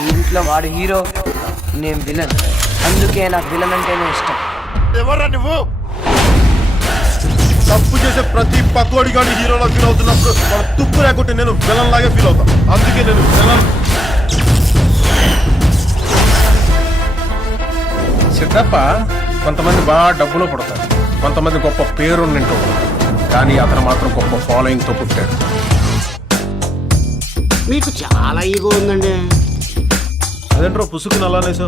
ఈ ఇంట్లో వాడు హీరో, నేను విలన్. అందుకే నాకు విలన్ అంటేనే ఇష్టం. ఎవరా నువ్వు? తప్పు చేసే ప్రతి పకోడి గాని హీరోలా ఫీల్ అవుతున్నప్పుడు వాడు తుప్పు లేకుంటే నేను విలన్ లాగే ఫీల్ అవుతాను. అందుకే నేను విలన్. సిద్ధప్ప కొంతమంది బాగా డబ్బులో పుడతారు, కొంతమంది గొప్ప పేరు నింటూ, కానీ అతను మాత్రం గొప్ప ఫాలోయింగ్తో పుట్టాడు. మీకు చాలా ఈగో ఉందండి. అదేంట్రో పుసుకుని అలానేసో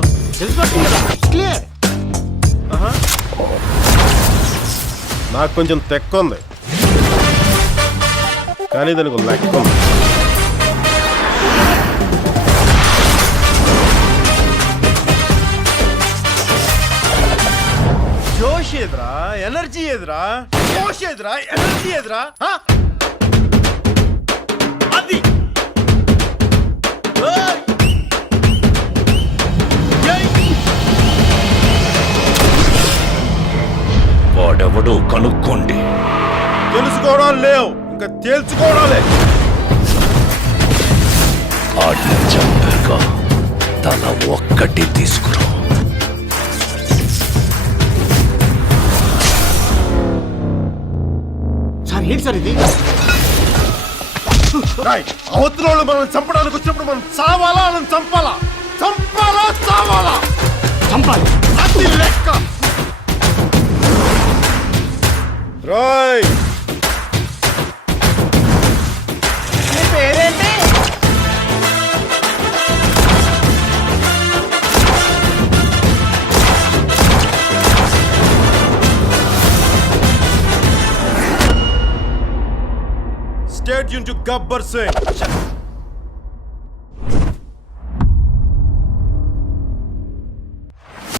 క్లియర్. నాకు కొంచెం తెక్క ఉంది, కానీ దానికి లెక్క ఉంది. జోష్ ఎదురా, ఎనర్జీ ఎదురా, జోష్ ఎదురా, ఎనర్జీ ఎదురా. అది వాడెవడో కనుక్కోండి. తెలుసుకోవడం లేవు, ఇంకా తేల్చుకోవడాలే. ఆడిని చంపాక తల ఒక్కటి తీసుకురా. సార్ ఏంటి సార్ ఇది? అవతల వాళ్ళు మనం చంపడానికి వచ్చినప్పుడు మనం చావాలా, మనం చంపాలా? చంపాలా, చావాలా? చంపాలి. అది లెక్క. రాయ్ నీ పేరేంటి? Stay tuned to Gabbar Singh.